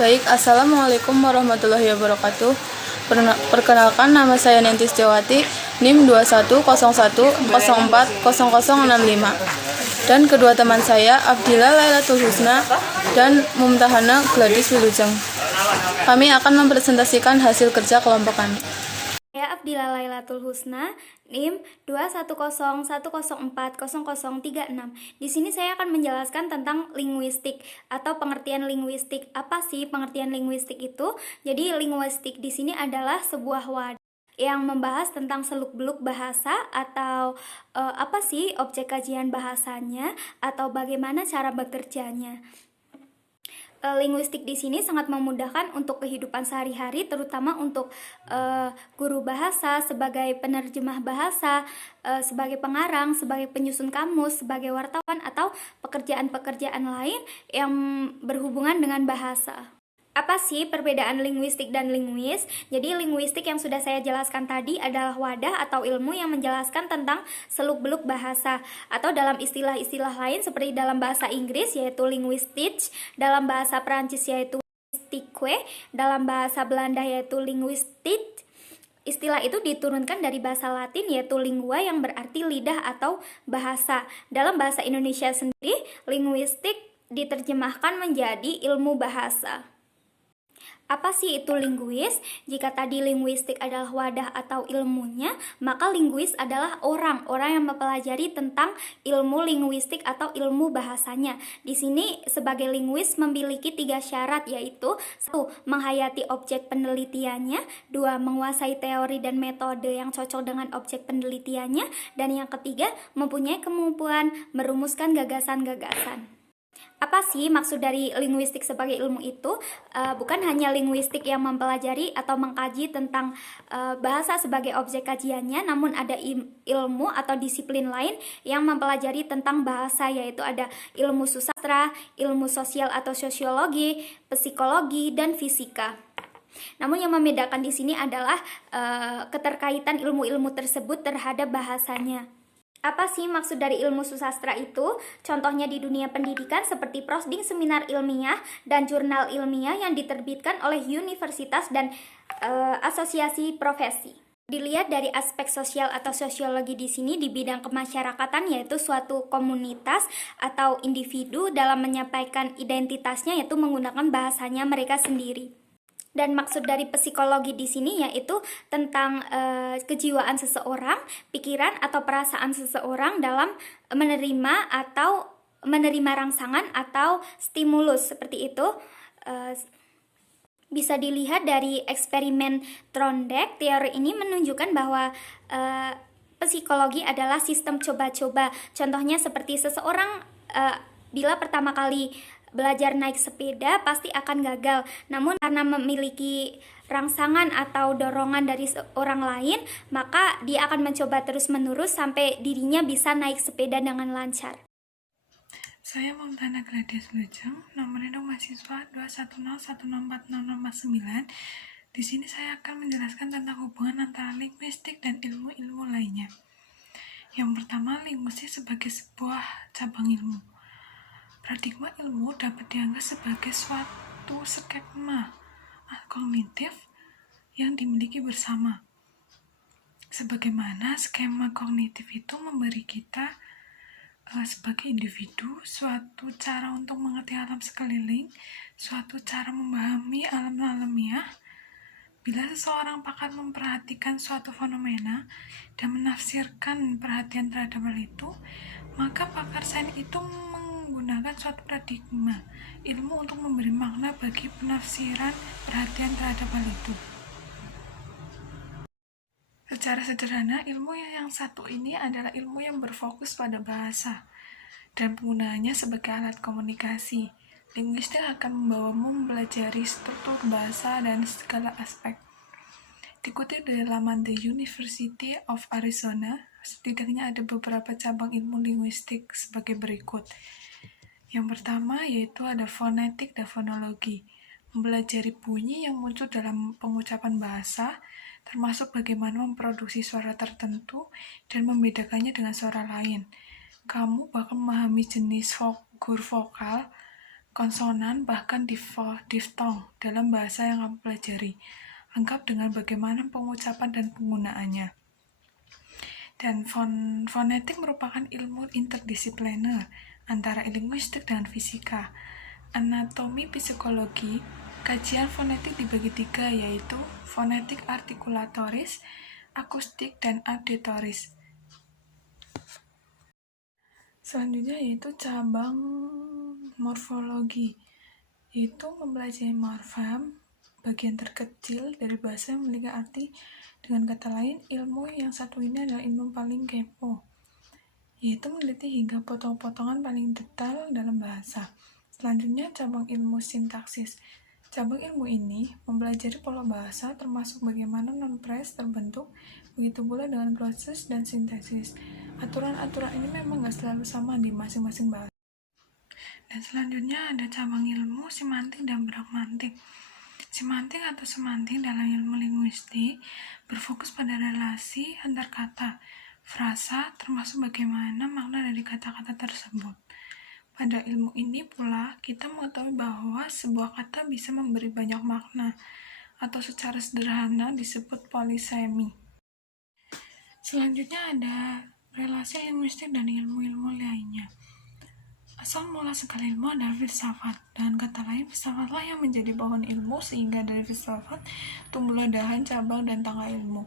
Baik, Assalamualaikum warahmatullahi wabarakatuh. Perkenalkan, nama saya Nenty Setiawati, NIM 2101040065. Dan kedua teman saya, Abdillah Lailatul Husna dan Mumtahana Gladys Wilujeng. Kami akan mempresentasikan hasil kerja kelompok kami. Saya Abdillah Lailatul Husna, NIM 2101040036. Di sini saya akan menjelaskan tentang linguistik atau pengertian linguistik. Apa sih pengertian linguistik itu? Jadi linguistik di sini adalah sebuah wadah yang membahas tentang seluk-beluk bahasa atau apa sih objek kajian bahasanya atau bagaimana cara bekerjanya. Linguistik di sini sangat memudahkan untuk kehidupan sehari-hari, terutama untuk guru bahasa, sebagai penerjemah bahasa, sebagai pengarang, sebagai penyusun kamus, sebagai wartawan, atau pekerjaan-pekerjaan lain yang berhubungan dengan bahasa. Apa sih perbedaan linguistik dan linguis? Jadi linguistik yang sudah saya jelaskan tadi adalah wadah atau ilmu yang menjelaskan tentang seluk-beluk bahasa, atau dalam istilah-istilah lain seperti dalam bahasa Inggris yaitu linguistik, dalam bahasa Perancis yaitu linguistique, dalam bahasa Belanda yaitu linguistik. Istilah itu diturunkan dari bahasa Latin yaitu lingua yang berarti lidah atau bahasa. Dalam bahasa Indonesia sendiri, linguistik diterjemahkan menjadi ilmu bahasa. Apa sih itu linguis? Jika tadi linguistik adalah wadah atau ilmunya, maka linguis adalah orang yang mempelajari tentang ilmu linguistik atau ilmu bahasanya. Di sini sebagai linguis memiliki 3 syarat, yaitu 1. Menghayati objek penelitiannya, 2. Menguasai teori dan metode yang cocok dengan objek penelitiannya, dan yang ketiga mempunyai kemampuan merumuskan gagasan-gagasan. Apa sih maksud dari linguistik sebagai ilmu itu? Bukan hanya linguistik yang mempelajari atau mengkaji tentang bahasa sebagai objek kajiannya, namun ada ilmu atau disiplin lain yang mempelajari tentang bahasa, yaitu ada ilmu sastra, ilmu sosial atau sosiologi, psikologi, dan fisika. Namun yang membedakan di sini adalah keterkaitan ilmu-ilmu tersebut terhadap bahasanya. Apa sih maksud dari ilmu susastra itu? Contohnya di dunia pendidikan seperti prosding seminar ilmiah dan jurnal ilmiah yang diterbitkan oleh universitas dan asosiasi profesi. Dilihat dari aspek sosial atau sosiologi di sini di bidang kemasyarakatan, yaitu suatu komunitas atau individu dalam menyampaikan identitasnya yaitu menggunakan bahasanya mereka sendiri. Dan maksud dari psikologi di sini yaitu tentang kejiwaan seseorang, pikiran atau perasaan seseorang dalam menerima rangsangan atau stimulus seperti itu. Bisa dilihat dari eksperimen Trondheim. Teori ini menunjukkan bahwa psikologi adalah sistem coba-coba. Contohnya seperti seseorang bila pertama kali belajar naik sepeda pasti akan gagal. Namun karena memiliki rangsangan atau dorongan dari orang lain, maka dia akan mencoba terus-menerus sampai dirinya bisa naik sepeda dengan lancar. Saya Mumtahana Gladys Wilujeng, nomor induk mahasiswa 210164059. Di sini saya akan menjelaskan tentang hubungan antara linguistik dan ilmu-ilmu lainnya. Yang pertama, linguistik sebagai sebuah cabang ilmu. Paradigma ilmu dapat dianggap sebagai suatu skema kognitif yang dimiliki bersama. Sebagaimana skema kognitif itu memberi kita sebagai individu suatu cara untuk mengerti alam sekeliling, suatu cara memahami alam alamiah. Bila seseorang pakar memperhatikan suatu fenomena dan menafsirkan perhatian terhadap hal itu, maka pakar sains itu menggunakan suatu paradigma ilmu untuk memberi makna bagi penafsiran perhatian terhadap hal itu. Secara sederhana, ilmu yang satu ini adalah ilmu yang berfokus pada bahasa dan penggunaannya sebagai alat komunikasi. Linguistik akan membawamu mempelajari struktur bahasa dan segala aspek. Dikutip dari laman The University of Arizona, setidaknya ada beberapa cabang ilmu linguistik sebagai berikut. Yang pertama yaitu ada fonetik dan fonologi, mempelajari bunyi yang muncul dalam pengucapan bahasa, termasuk bagaimana memproduksi suara tertentu dan membedakannya dengan suara lain. Kamu bakal memahami jenis figur vokal, konsonan, bahkan diftong dalam bahasa yang kamu pelajari. Lengkap dengan bagaimana pengucapan dan penggunaannya. Dan fonetik merupakan ilmu interdisipliner antara linguistik dan fisika. Anatomi psikologi, kajian fonetik dibagi 3, yaitu fonetik artikulatoris, akustik, dan auditoris. Selanjutnya yaitu cabang morfologi, yaitu mempelajari morfem, bagian terkecil dari bahasa yang memiliki arti. Dengan kata lain, ilmu yang satu ini adalah ilmu paling kepo, yaitu meneliti hingga potong-potongan paling detail dalam bahasa. Selanjutnya, cabang ilmu sintaksis. Cabang ilmu ini mempelajari pola bahasa, termasuk bagaimana non-phrase terbentuk, begitu pula dengan glossus dan sintesis. Aturan-aturan ini memang nggak selalu sama di masing-masing bahasa. Dan selanjutnya ada cabang ilmu semantik dan pragmatik. Semantik atau semantik dalam ilmu linguistik berfokus pada relasi antar kata, frasa, termasuk bagaimana makna dari kata-kata tersebut. Pada ilmu ini pula, kita mengetahui bahwa sebuah kata bisa memberi banyak makna, atau secara sederhana disebut polisemi. Selanjutnya ada relasi linguistik dan ilmu-ilmu lainnya. Asal mula segala ilmu adalah filsafat. Dengan kata lain, filsafatlah yang menjadi pohon ilmu, sehingga dari filsafat tumbuhlah dahan, cabang, dan tangga ilmu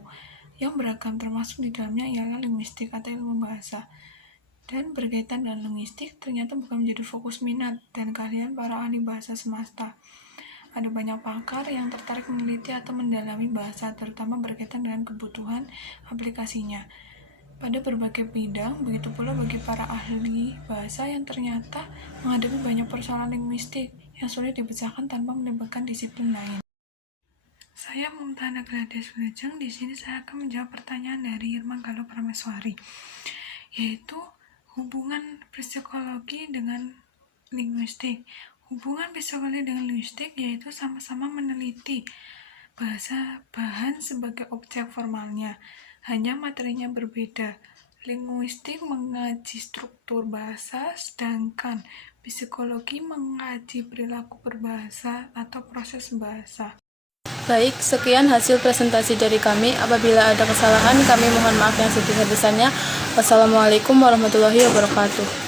yang beragam, termasuk di dalamnya ialah linguistik atau ilmu bahasa. Dan berkaitan dengan linguistik ternyata bukan menjadi fokus minat dan keahlian para ahli bahasa semesta. Ada banyak pakar yang tertarik meneliti atau mendalami bahasa, terutama berkaitan dengan kebutuhan aplikasinya pada berbagai bidang. Begitu pula bagi para ahli bahasa yang ternyata menghadapi banyak persoalan linguistik yang sulit dipecahkan tanpa melibatkan disiplin lain. Saya Mumtahana Gladys Wilujeng. Di sini saya akan menjawab pertanyaan dari Irma Galuh Prameswari, yaitu hubungan psikologi dengan linguistik. Hubungan psikologi dengan linguistik yaitu sama-sama meneliti bahasa bahan sebagai objek formalnya, hanya materinya berbeda. Linguistik mengaji struktur bahasa, sedangkan psikologi mengaji perilaku berbahasa atau proses bahasa. Baik, sekian hasil presentasi dari kami. Apabila ada kesalahan, kami mohon maaf yang sebesar-besarnya. Wassalamualaikum warahmatullahi wabarakatuh.